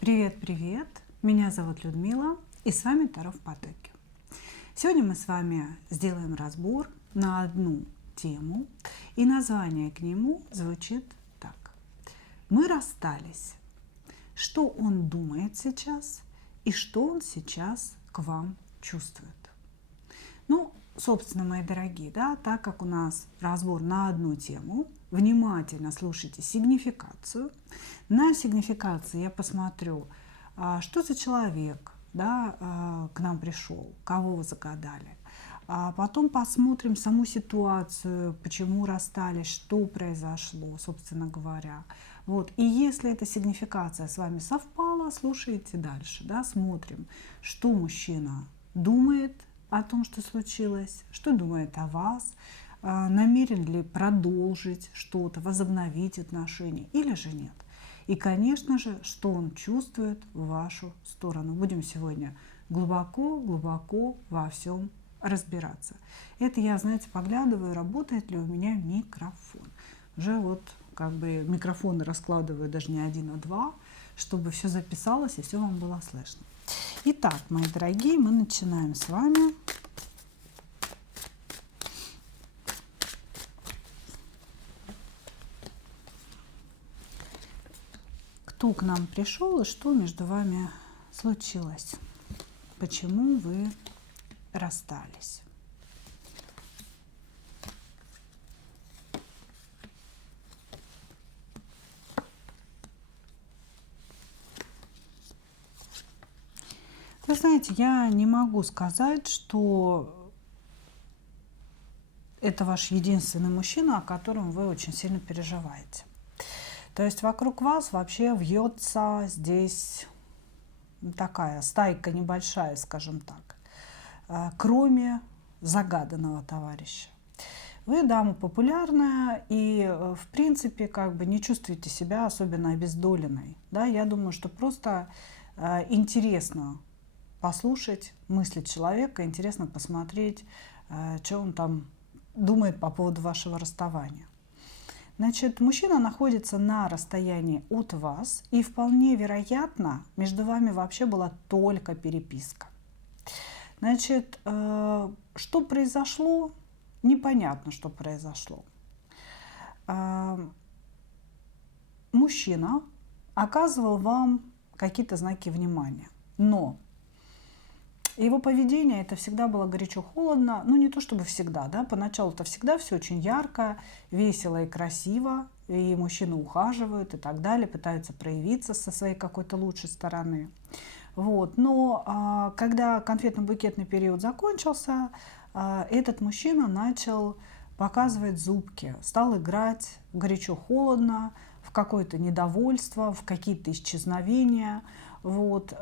Привет-привет! Меня зовут Людмила, и с вами Таро в потоке. Сегодня мы с вами сделаем разбор на одну тему, и название к нему звучит так. Мы расстались. Что он думает сейчас и что он сейчас к вам чувствует? Ну, собственно, мои дорогие, да, так как у нас разбор на одну тему, внимательно слушайте сигнификацию. На сигнификации я посмотрю, что за человек, да, к нам пришел, кого вы загадали. А потом посмотрим саму ситуацию, почему расстались, что произошло, собственно говоря. Вот. И если эта сигнификация с вами совпала, слушайте дальше, да, смотрим, что мужчина думает о том, что случилось, что думает о вас, намерен ли продолжить что-то, возобновить отношения или же нет. И, конечно же, что он чувствует в вашу сторону. Будем сегодня глубоко во всем разбираться. Это я, знаете, поглядываю, работает ли у меня микрофон. Уже вот как бы микрофоны раскладываю даже не один, а два, чтобы все записалось и все вам было слышно. Итак, мои дорогие, мы начинаем с вами. Кто к нам пришел и что между вами случилось? Почему вы расстались? Вы знаете, я не могу сказать, что это ваш единственный мужчина, о котором вы очень сильно переживаете. То есть вокруг вас вообще вьется здесь такая стайка небольшая, скажем так, кроме загаданного товарища. Вы дама популярная и, в принципе, как бы не чувствуете себя особенно обездоленной. Да? Я думаю, что просто интересно послушать мысли человека, интересно посмотреть, что он там думает по поводу вашего расставания. Значит, мужчина находится на расстоянии от вас, и вполне вероятно, между вами вообще была только переписка. Значит, что произошло? Непонятно, что произошло. Мужчина оказывал вам какие-то знаки внимания, но его поведение это всегда было горячо-холодно, ну не то чтобы всегда, да, поначалу-то всегда все очень ярко, весело и красиво, и мужчины ухаживают и так далее, пытаются проявиться со своей какой-то лучшей стороны. Вот. Но когда конфетно-букетный период закончился, этот мужчина начал показывать зубки, стал играть горячо-холодно, в какое-то недовольство, в какие-то исчезновения. Вот.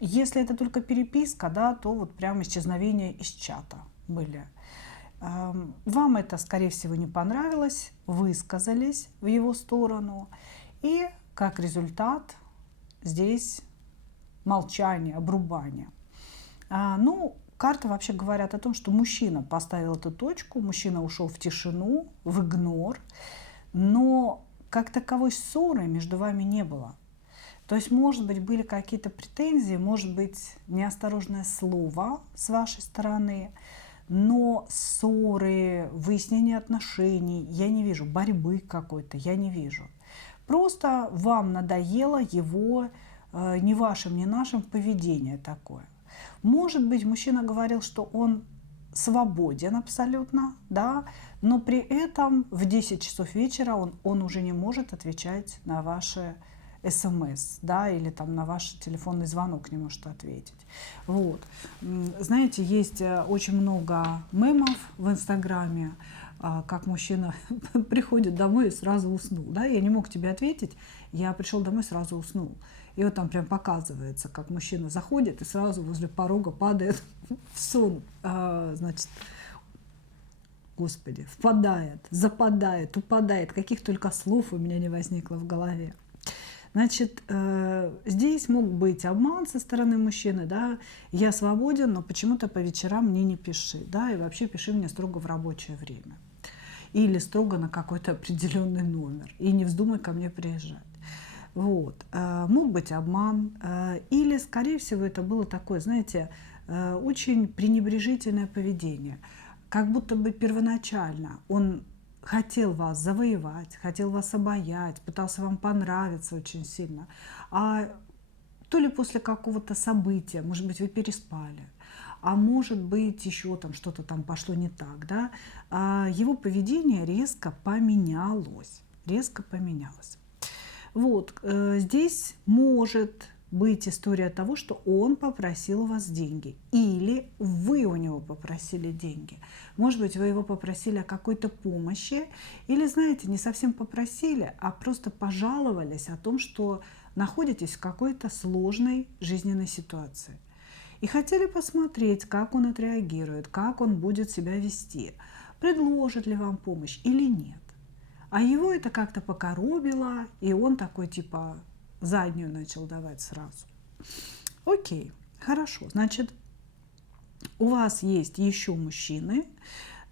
Если это только переписка, да, то вот прям исчезновения из чата были. Вам это, скорее всего, не понравилось, высказались в его сторону, и как результат здесь молчание, обрубание. Ну, карты вообще говорят о том, что мужчина поставил эту точку, мужчина ушел в тишину, в игнор, но как таковой ссоры между вами не было. То есть, может быть, были какие-то претензии, может быть, неосторожное слово с вашей стороны, но ссоры, выяснение отношений я не вижу, борьбы какой-то я не вижу. Просто вам надоело его ни вашим, ни нашим поведение такое. Может быть, мужчина говорил, что он свободен абсолютно, да, но при этом в 10 часов вечера он уже не может отвечать на ваши СМС, да, или там на ваш телефонный звонок не может ответить. Вот. Знаете, есть очень много мемов в Инстаграме, как мужчина приходит домой и сразу уснул. Да? Я не мог тебе ответить, я пришел домой и сразу уснул. И вот там прям показывается, как мужчина заходит и сразу возле порога падает в сон. Значит, Господи, впадает, западает, упадает. Каких только слов у меня не возникло в голове. Значит, здесь мог быть обман со стороны мужчины, да, я свободен, но почему-то по вечерам мне не пиши, да, и вообще пиши мне строго в рабочее время. Или строго на какой-то определенный номер. И не вздумай ко мне приезжать. Вот. Мог быть обман, или, скорее всего, это было такое, знаете, очень пренебрежительное поведение. Как будто бы первоначально он хотел вас завоевать, хотел вас обаять, пытался вам понравиться очень сильно. А то ли после какого-то события, может быть, вы переспали, а может быть, еще там что-то там пошло не так, да, его поведение резко поменялось. Резко поменялось. Вот, здесь может быть история того, что он попросил у вас деньги, или вы у него попросили деньги. Может быть, вы его попросили о какой-то помощи, или, знаете, не совсем попросили, а просто пожаловались о том, что находитесь в какой-то сложной жизненной ситуации. И хотели посмотреть, как он отреагирует, как он будет себя вести, предложит ли вам помощь или нет. А его это как-то покоробило, и он такой типа заднюю начал давать сразу. Окей, хорошо. Значит, у вас есть еще мужчины.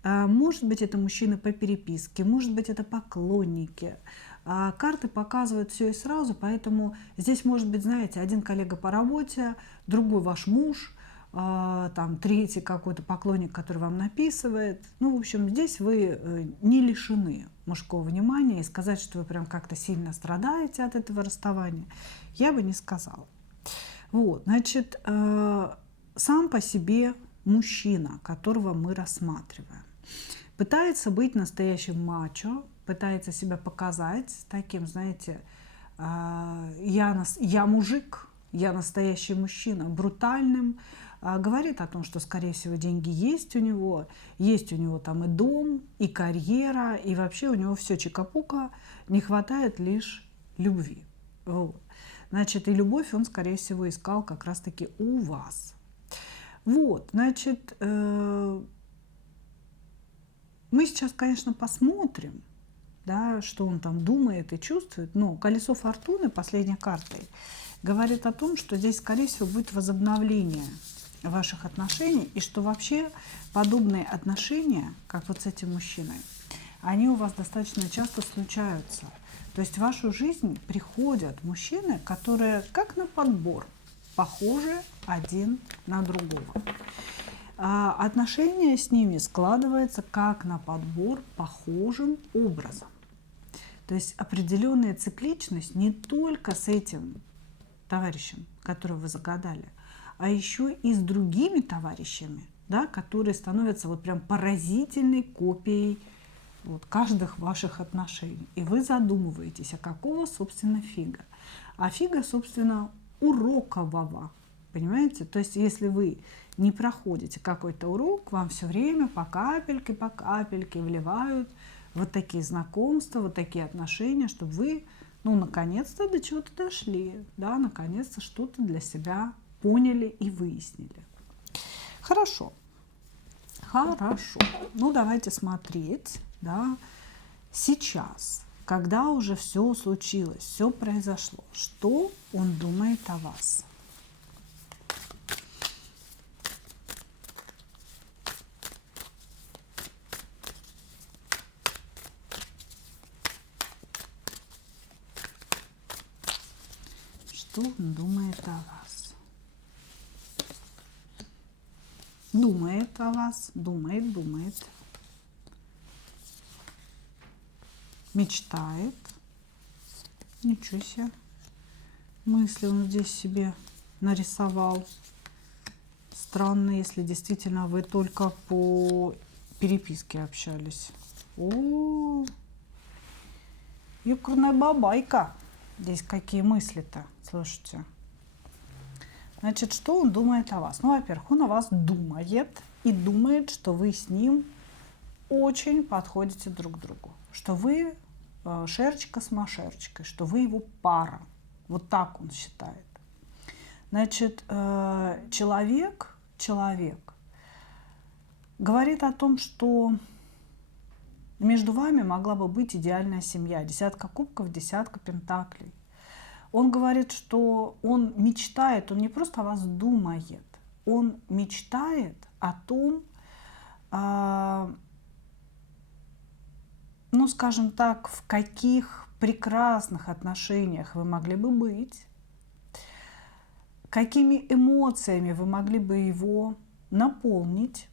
Может быть, это мужчины по переписке, может быть, это поклонники. Карты показывают все и сразу, поэтому здесь может быть, знаете, один коллега по работе, другой ваш муж, там третий какой-то поклонник, который вам написывает. Ну, в общем, здесь вы не лишены мужского внимания, и сказать, что вы прям как-то сильно страдаете от этого расставания, я бы не сказала. Вот, значит, сам по себе мужчина, которого мы рассматриваем, пытается быть настоящим мачо, пытается себя показать таким, знаете, я мужик, я настоящий мужчина, брутальным, говорит о том, что, скорее всего, деньги есть у него там и дом, и карьера, и вообще у него все чика-пука, не хватает лишь любви. Вот. Значит, и любовь он, скорее всего, искал как раз-таки у вас. Вот, значит, мы сейчас, конечно, посмотрим, да, что он там думает и чувствует, но колесо фортуны, последней картой, говорит о том, что здесь, скорее всего, будет возобновление ваших отношений, и что вообще подобные отношения, как вот с этим мужчиной, они у вас достаточно часто случаются. То есть в вашу жизнь приходят мужчины, которые как на подбор похожи один на другого. Отношения с ними складываются как на подбор похожим образом. То есть определенная цикличность не только с этим товарищем, которого вы загадали, а еще и с другими товарищами, да, которые становятся вот прям поразительной копией вот каждых ваших отношений. И вы задумываетесь, а какого, собственно, фига? А фига, собственно, урокового. Понимаете? То есть, если вы не проходите какой-то урок, вам все время по капельке вливают вот такие знакомства, вот такие отношения, чтобы вы, ну, наконец-то до чего-то дошли, да, наконец-то что-то для себя поняли и выяснили. Хорошо. Хорошо. Ну, давайте смотреть, да, сейчас, когда уже все случилось, все произошло, что он думает о вас. Что он думает о вас? Думает о вас, думает. Мечтает. Ничего себе. Мысли он здесь себе нарисовал. Странно, если действительно вы только по переписке общались. О, юкарная бабайка. Здесь какие мысли-то, слушайте. Значит, что он думает о вас? Ну, во-первых, он о вас думает и думает, что вы с ним очень подходите друг к другу. Что вы шерчика с машерчикой, что вы его пара. Вот так он считает. Значит, человек говорит о том, что между вами могла бы быть идеальная семья. Десятка кубков, десятка пентаклей. Он говорит, что он мечтает, он не просто о вас думает, он мечтает о том, ну, скажем так, в каких прекрасных отношениях вы могли бы быть, какими эмоциями вы могли бы его наполнить,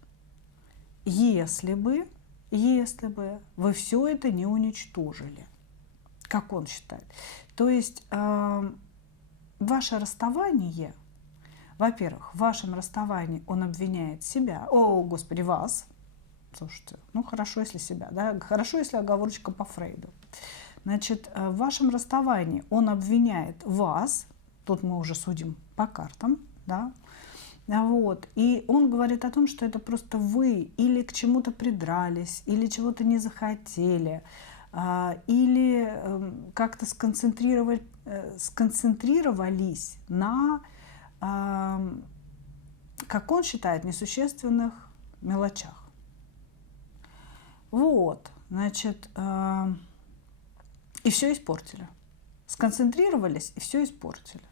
если бы вы все это не уничтожили, как он считает. То есть ваше расставание, во-первых, в вашем расставании он обвиняет себя, вас. Слушайте, ну хорошо, если себя, да, хорошо, если оговорочка по Фрейду. Значит, в вашем расставании он обвиняет вас, тут мы уже судим по картам, да, вот, и он говорит о том, что это просто вы или к чему-то придрались, или чего-то не захотели, или как-то сконцентрировались на, как он считает, несущественных мелочах. Вот, значит, и все испортили. Сконцентрировались и все испортили.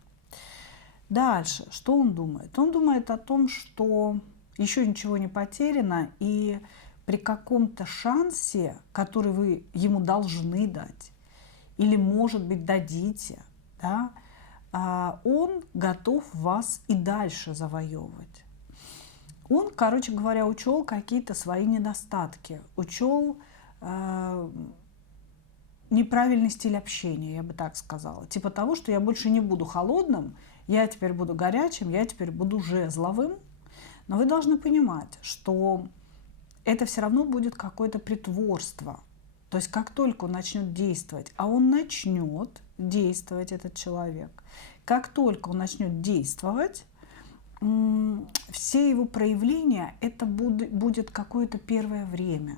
Дальше, что он думает? Он думает о том, что еще ничего не потеряно, и при каком-то шансе, который вы ему должны дать, или, может быть, дадите, да, он готов вас и дальше завоевывать. Он, короче говоря, учел какие-то свои недостатки, учел неправильный стиль общения, я бы так сказала. Типа того, что я больше не буду холодным, я теперь буду горячим, я теперь буду жезловым. Но вы должны понимать, что это все равно будет какое-то притворство. То есть как только он начнет действовать, а он начнет действовать, этот человек, как только он начнет действовать, все его проявления, это будет какое-то первое время.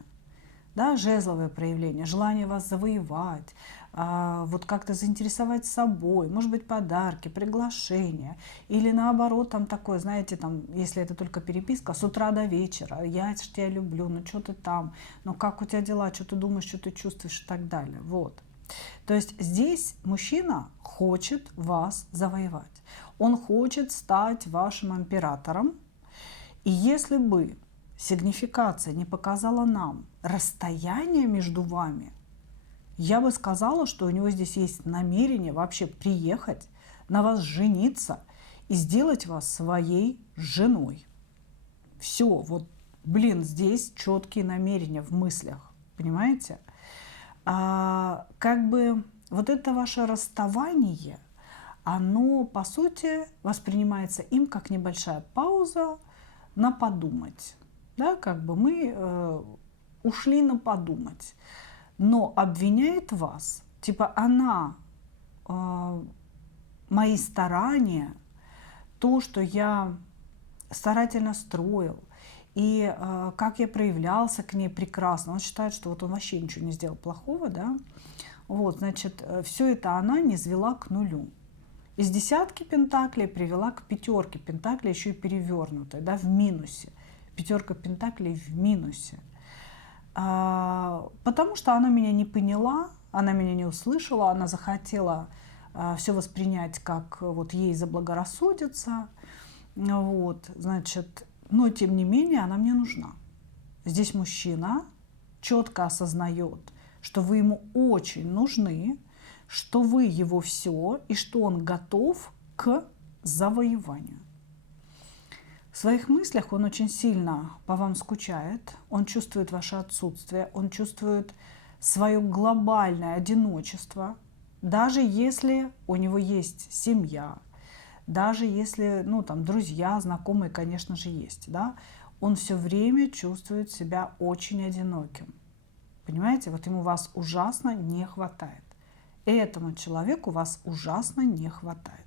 Да, жезловое проявление, желание вас завоевать, вот как-то заинтересовать собой, может быть, подарки, приглашения, или наоборот, там такое, знаете, там, если это только переписка, с утра до вечера, я тебя люблю, ну что ты там, ну как у тебя дела, что ты думаешь, что ты чувствуешь и так далее, вот. То есть здесь мужчина хочет вас завоевать, он хочет стать вашим императором, и если бы сигнификация не показала нам расстояние между вами, я бы сказала, что у него здесь есть намерение вообще приехать, на вас жениться и сделать вас своей женой. Все, вот, блин, здесь четкие намерения в мыслях, понимаете? Как бы вот это ваше расставание, оно, по сути, воспринимается им как небольшая пауза на подумать. Да, как бы мы ушли на подумать, но обвиняет вас, типа она, мои старания, то, что я старательно строил, и как я проявлялся к ней прекрасно, он считает, что вот он вообще ничего не сделал плохого, да, вот, значит, все это она низвела к нулю. Из десятки пентаклей привела к пятерке пентаклей, еще и перевернутой, да, в минусе. Пятерка пентаклей в минусе. Потому что она меня не поняла, она меня не услышала, она захотела все воспринять, как вот ей заблагорассудится. Вот, значит, но тем не менее она мне нужна. Здесь мужчина четко осознает, что вы ему очень нужны, что вы его все и что он готов к завоеванию. В своих мыслях он очень сильно по вам скучает, он чувствует ваше отсутствие, он чувствует свое глобальное одиночество, даже если у него есть семья, даже если, ну, там, друзья, знакомые, конечно же, есть, да, он все время чувствует себя очень одиноким. Понимаете, вот ему вас ужасно не хватает. Этому человеку вас ужасно не хватает.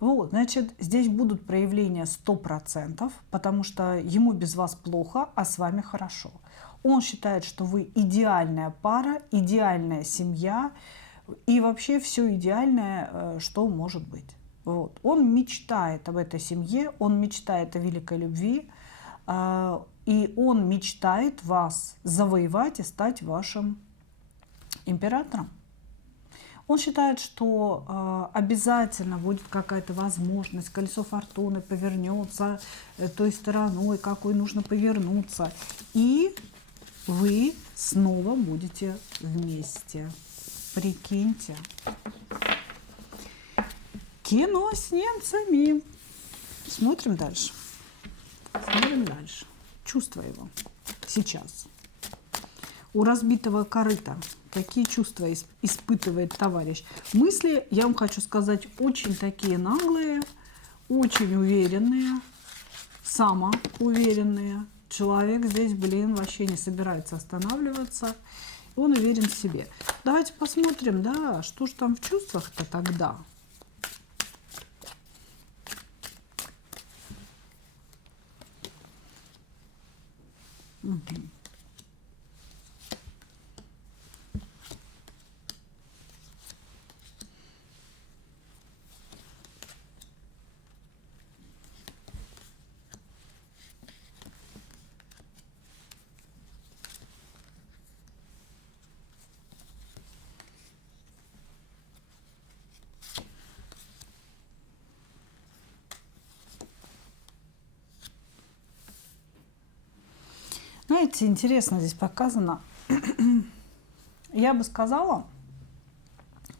Вот, значит, здесь будут проявления 100%, потому что ему без вас плохо, а с вами хорошо. Он считает, что вы идеальная пара, идеальная семья и вообще все идеальное, что может быть. Вот. Он мечтает об этой семье, он мечтает о великой любви, и он мечтает вас завоевать и стать вашим императором. Он считает, что обязательно будет какая-то возможность, колесо фортуны повернется той стороной, какой нужно повернуться, и вы снова будете вместе. Прикиньте. Кино с немцами. Смотрим дальше. Смотрим дальше. Чувства его сейчас. У разбитого корыта какие чувства испытывает товарищ? Мысли, я вам хочу сказать, очень такие наглые, очень уверенные, самоуверенные. Человек здесь, вообще не собирается останавливаться. Он уверен в себе. Давайте посмотрим, да, что же там в чувствах-то тогда. Угу. Знаете, интересно здесь показано. Я бы сказала,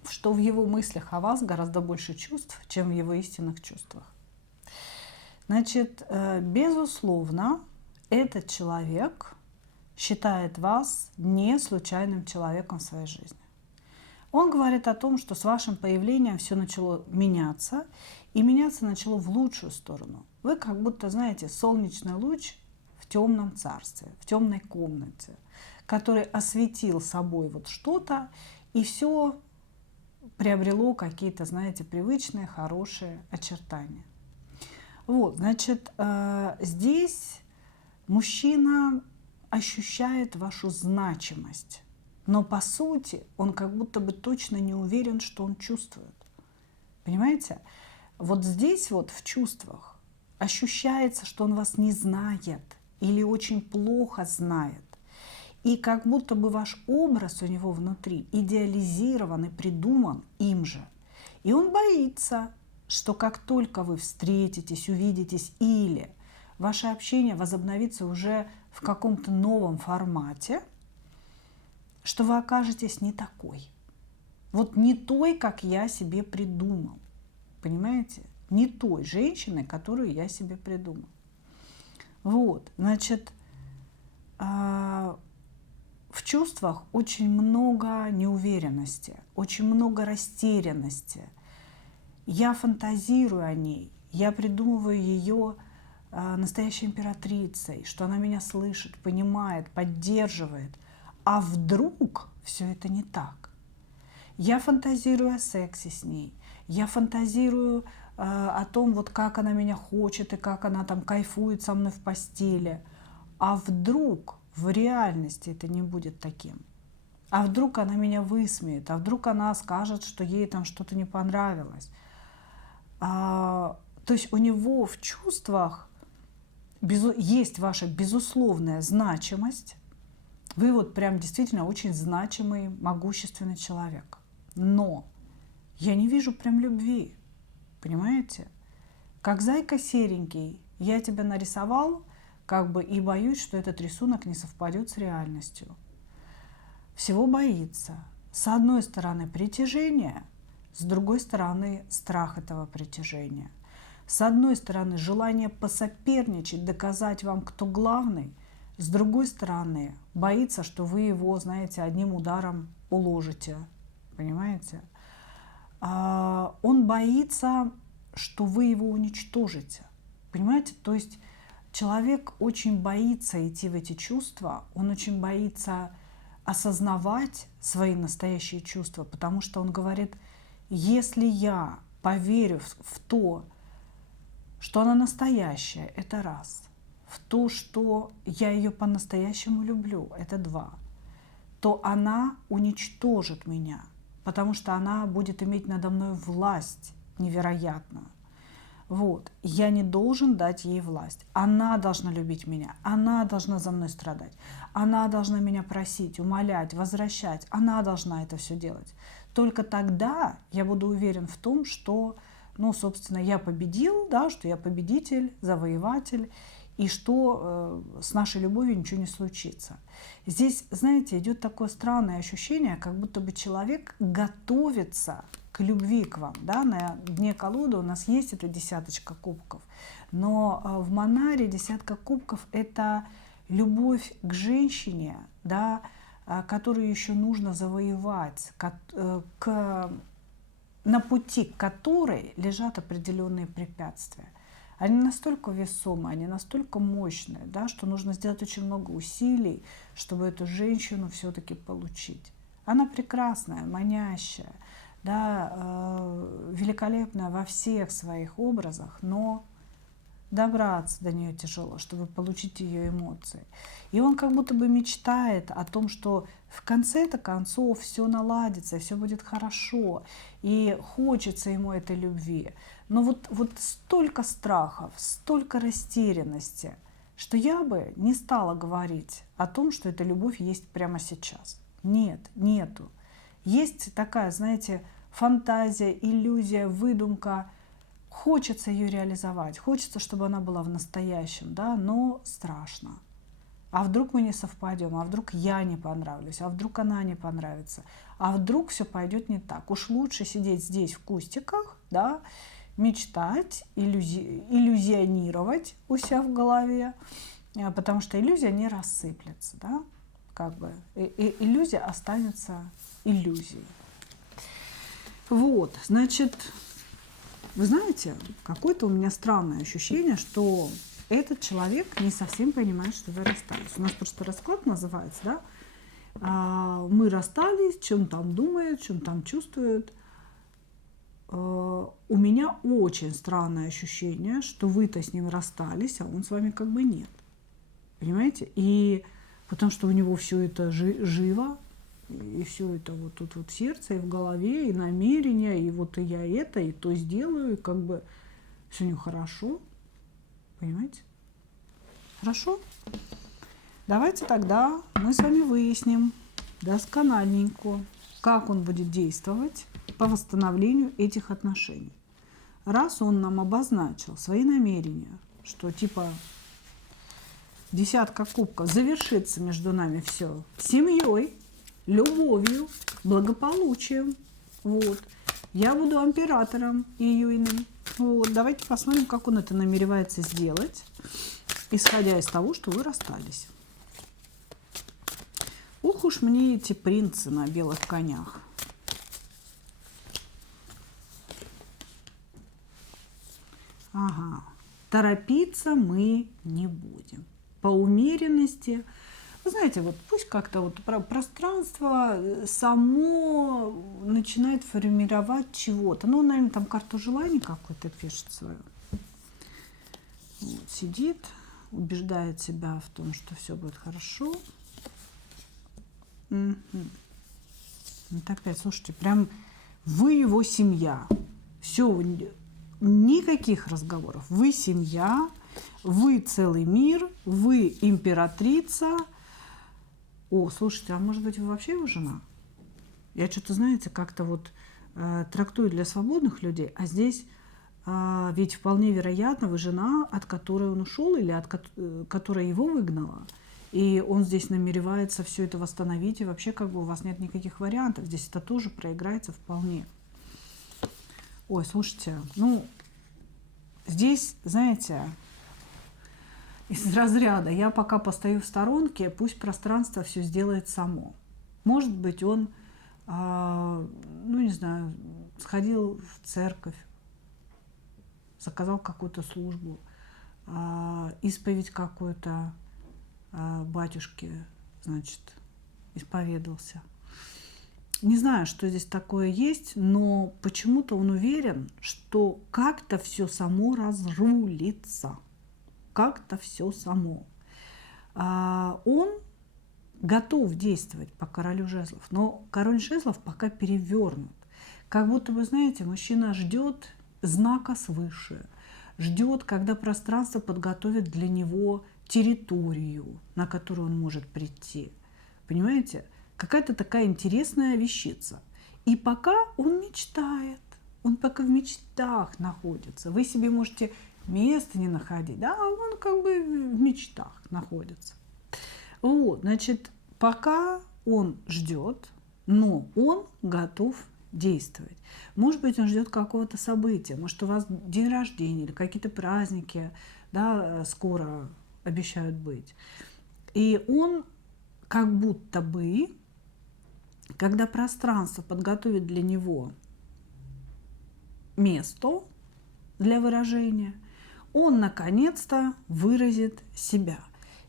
что в его мыслях о вас гораздо больше чувств, чем в его истинных чувствах. Значит, безусловно, этот человек считает вас не случайным человеком в своей жизни. Он говорит о том, что с вашим появлением все начало меняться, и меняться начало в лучшую сторону. Вы как будто, знаете, солнечный луч в темном царстве, в темной комнате, который осветил собой вот что-то, и все приобрело какие-то, знаете, привычные, хорошие очертания. Вот, значит, здесь мужчина ощущает вашу значимость, но по сути он как будто бы точно не уверен, что он чувствует. Понимаете? Вот здесь вот в чувствах ощущается, что он вас не знает или очень плохо знает. И как будто бы ваш образ у него внутри идеализирован и придуман им же. И он боится, что как только вы встретитесь, увидитесь или ваше общение возобновится уже в каком-то новом формате, что вы окажетесь не такой. Вот не той, как я себе придумал. Понимаете? Не той женщиной, которую я себе придумал. Вот, значит, в чувствах очень много неуверенности, очень много растерянности. Я фантазирую о ней, я придумываю ее настоящей императрицей, что она меня слышит, понимает, поддерживает. А вдруг все это не так? Я фантазирую о сексе с ней, я фантазирую о том, вот как она меня хочет и как она там кайфует со мной в постели. А вдруг в реальности это не будет таким? А вдруг она меня высмеет? А вдруг она скажет, что ей там что-то не понравилось? То есть у него в чувствах есть ваша безусловная значимость. Вы вот прям действительно очень значимый, могущественный человек. Но я не вижу прям любви. Понимаете? Как зайка серенький, я тебя нарисовал, как бы, и боюсь, что этот рисунок не совпадет с реальностью. Всего боится. С одной стороны притяжение, с другой стороны страх этого притяжения. С одной стороны желание посоперничать, доказать вам, кто главный. С другой стороны боится, что вы его, знаете, одним ударом уложите. Понимаете? Он боится, что вы его уничтожите. Понимаете? То есть человек очень боится идти в эти чувства, он очень боится осознавать свои настоящие чувства, потому что он говорит, если я поверю в то, что она настоящая, это раз. В то, что я ее по-настоящему люблю, это два. То она уничтожит меня, потому что она будет иметь надо мной власть невероятную. Вот. Я не должен дать ей власть. Она должна любить меня, она должна за мной страдать, она должна меня просить, умолять, возвращать, она должна это все делать. Только тогда я буду уверен в том, что, ну, собственно, я победил, да, что я победитель, завоеватель, и что с нашей любовью ничего не случится. Здесь, знаете, идет такое странное ощущение, как будто бы человек готовится к любви к вам. Да? На дне колоды у нас есть эта десяточка кубков, но в Манаре десятка кубков – это любовь к женщине, да, которую еще нужно завоевать, на пути к которой лежат определенные препятствия. Они настолько весомые, они настолько мощные, да, что нужно сделать очень много усилий, чтобы эту женщину все-таки получить. Она прекрасная, манящая, да, великолепная во всех своих образах, но добраться до нее тяжело, чтобы получить ее эмоции. И он как будто бы мечтает о том, что в конце-то концов все наладится, все будет хорошо, и хочется ему этой любви. Но вот столько страхов, столько растерянности, что я бы не стала говорить о том, что эта любовь есть прямо сейчас. Нет, нету. Есть такая, знаете, фантазия, иллюзия, выдумка. Хочется ее реализовать, хочется, чтобы она была в настоящем, да, но страшно. А вдруг мы не совпадем, а вдруг я не понравлюсь, а вдруг она не понравится, а вдруг все пойдет не так. Уж лучше сидеть здесь в кустиках, да, мечтать, иллюзионировать у себя в голове, потому что иллюзия не рассыплется, да, как бы иллюзия останется иллюзией. Вот, значит, вы знаете, какое-то у меня странное ощущение, что этот человек не совсем понимает, что вы расстались. У нас просто расклад называется, да? Мы расстались, чем там думает, чем там чувствует. У меня очень странное ощущение, что вы-то с ним расстались, а он с вами как бы нет. Понимаете? И потому что у него все это живо, и все это вот тут вот в сердце, и в голове, и намерения, и вот и я это, и то сделаю, и как бы все у него хорошо. Понимаете? Хорошо? Давайте тогда мы с вами выясним доскональненько, как он будет действовать по восстановлению этих отношений. Раз он нам обозначил свои намерения, что типа десятка кубков завершится между нами все семьей, любовью, благополучием. Вот. Я буду императором июйным. Вот. Давайте посмотрим, как он это намеревается сделать, исходя из того, что вы расстались. Ух уж мне эти принцы на белых конях. Ага. Торопиться мы не будем. По умеренности. Вы знаете, вот пусть как-то вот пространство само начинает формировать чего-то. Ну, наверное, там карту желаний какой-то пишет свою. Вот, сидит, убеждает себя в том, что все будет хорошо. Угу. Вот опять, слушайте, прям вы его семья. Все, никаких разговоров. Вы семья, вы целый мир, вы императрица. О, слушайте, а может быть, вы вообще его жена? Я что-то, знаете, как-то вот трактую для свободных людей, а здесь ведь вполне вероятно, вы жена, от которой он ушел или от которой его выгнала. И он здесь намеревается все это восстановить, и вообще как бы у вас нет никаких вариантов. Здесь это тоже проиграется вполне. Ой, слушайте, ну, здесь, знаете, из разряда я пока постою в сторонке, пусть пространство все сделает само. Может быть, он, ну, не знаю, сходил в церковь, заказал какую-то службу, исповедь какую-то батюшке, значит, исповедался. Не знаю, что здесь такое есть, но почему-то он уверен, что как-то все само разрулится. Как-то все само. Он готов действовать по королю жезлов, но король жезлов пока перевернут. Как будто, вы знаете, мужчина ждет знака свыше, ждет, когда пространство подготовит для него территорию, на которую он может прийти. Понимаете? Какая-то такая интересная вещица. И пока он мечтает, он пока в мечтах находится. Вы себе можете места не находить, да, он как бы в мечтах находится. Вот, значит, пока он ждет, но он готов действовать. Может быть, он ждет какого-то события, может, у вас день рождения или какие-то праздники, да, скоро обещают быть. И он как будто бы, когда пространство подготовит для него место для выражения, он наконец-то выразит себя.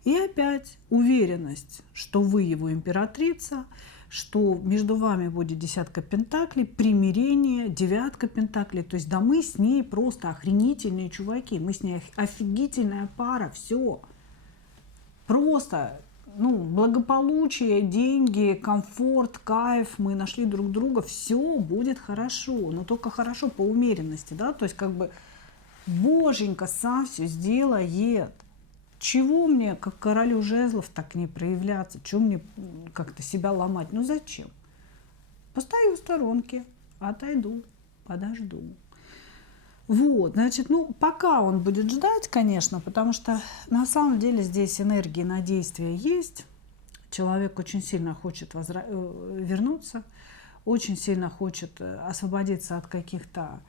И опять уверенность, что вы его императрица, что между вами будет десятка пентаклей, примирение, девятка пентаклей. То есть да, мы с ней просто охренительные чуваки, мы с ней офигительная пара, все. Просто, ну, благополучие, деньги, комфорт, кайф, мы нашли друг друга, все будет хорошо, но только хорошо по умеренности, да, то есть как бы Боженька сам все сделает. Чего мне, как королю жезлов, так не проявляться? Чего мне как-то себя ломать? Ну зачем? Постою в сторонке, отойду, подожду. Вот, значит, ну, пока он будет ждать, конечно, потому что на самом деле здесь энергии на действие есть. Человек очень сильно хочет вернуться, очень сильно хочет освободиться от каких-то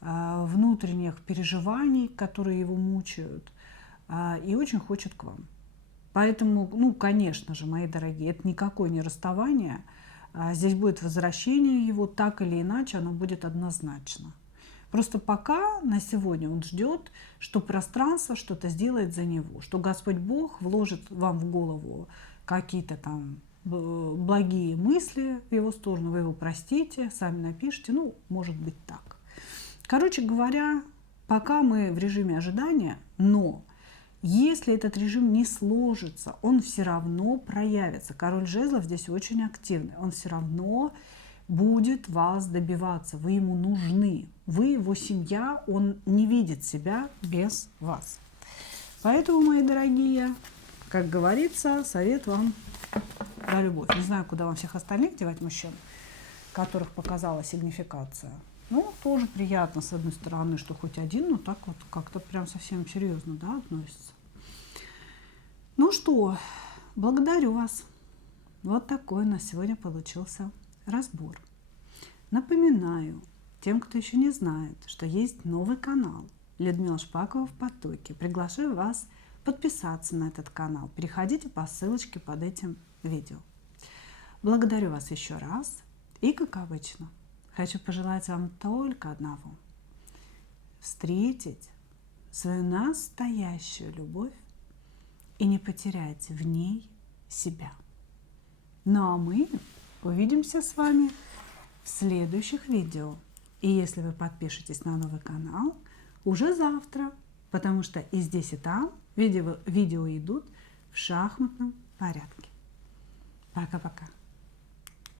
внутренних переживаний, которые его мучают, и очень хочет к вам. Поэтому, ну, конечно же, мои дорогие, это никакое не расставание. Здесь будет возвращение его, так или иначе, оно будет однозначно. Просто пока на сегодня он ждет, что пространство что-то сделает за него, что Господь Бог вложит вам в голову какие-то там благие мысли в его сторону, вы его простите, сами напишите, ну, может быть так. Короче говоря, пока мы в режиме ожидания, но если этот режим не сложится, он все равно проявится. Король жезлов здесь очень активный, он все равно будет вас добиваться, вы ему нужны, вы его семья, он не видит себя без вас. Поэтому, мои дорогие, как говорится, совет вам за любовь. Не знаю, куда вам всех остальных девать мужчин, которых показала сигнификация. Ну, тоже приятно, с одной стороны, что хоть один, но так вот как-то прям совсем серьезно, да, относится. Ну что, благодарю вас. Вот такой у нас сегодня получился разбор. Напоминаю тем, кто еще не знает, что есть новый канал Людмила Шпакова в потоке. Приглашаю вас подписаться на этот канал. Переходите по ссылочке под этим видео. Благодарю вас еще раз. И, как обычно, хочу пожелать вам только одного. Встретить свою настоящую любовь и не потерять в ней себя. Ну а мы увидимся с вами в следующих видео. И если вы подпишетесь на новый канал, уже завтра, потому что и здесь, и там видео идут в шахматном порядке. Пока-пока.